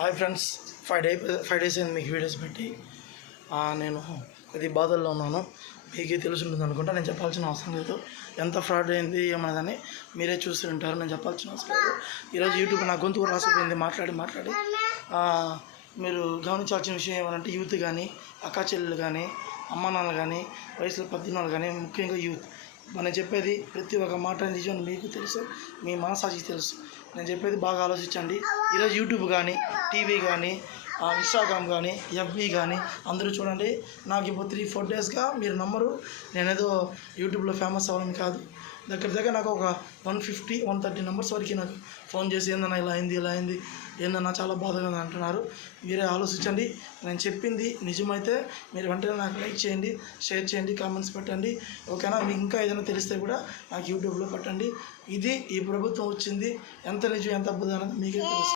Hi friends, 5 days అయింది మీకు videos పెట్టి. నేను కొద్ది బాధల్లో ఉన్నాను. మీకే తెలుసుంటుంది అనుకుంటా, నేను చెప్పాల్సిన అవసరం లేదు. ఎంత ఫ్రాడ్ అయింది ఏమన్నదని మీరే చూసి ఉంటారు, నేను చెప్పాల్సిన అవసరం లేదు. ఈరోజు యూట్యూబ్ నా గొంతు కూడా రాసిపోయింది మాట్లాడి. మీరు గమనించాల్సిన విషయం ఏమనంటే, యూత్ కానీ, అక్కా చెల్లెలు కానీ, అమ్మ నాన్నలు కానీ, వయసులో 18 వాళ్ళు కానీ, ముఖ్యంగా యూత్, మనం చెప్పేది ప్రతి ఒక్క మాట నిజం మీకు తెలుసు, మీ మనసాక్షికి తెలుసు. నేను చెప్పేది బాగా ఆలోచించండి. ఈరోజు యూట్యూబ్ కానీ, టీవీ కానీ, ఇన్స్టాగ్రామ్ కానీ, ఎఫ్బీ కానీ అందరూ చూడండి. నాకు ఇప్పుడు 3-4 daysగా మీరు నమ్మరు, నేనేదో యూట్యూబ్లో ఫేమస్ అవ్వాలని కాదు. దగ్గర నాకు ఒక 150-130 నెంబర్స్ వరకు నాకు ఫోన్ చేసి ఏందన్నా ఇలా అయింది ఏందన్నా చాలా బాధగా అంటున్నారు. మీరే ఆలోచించండి. నేను చెప్పింది నిజమైతే మీరు వెంటనే నాకు లైక్ చేయండి, షేర్ చేయండి, కామెంట్స్ పెట్టండి, ఓకేనా? మీకు ఇంకా ఏదైనా తెలిస్తే కూడా నాకు యూట్యూబ్లో పెట్టండి. ఇది ఈ ప్రభుత్వం వచ్చింది ఎంత నిజం ఎంత అబద్ధం అనేది మీకే తెలుసు.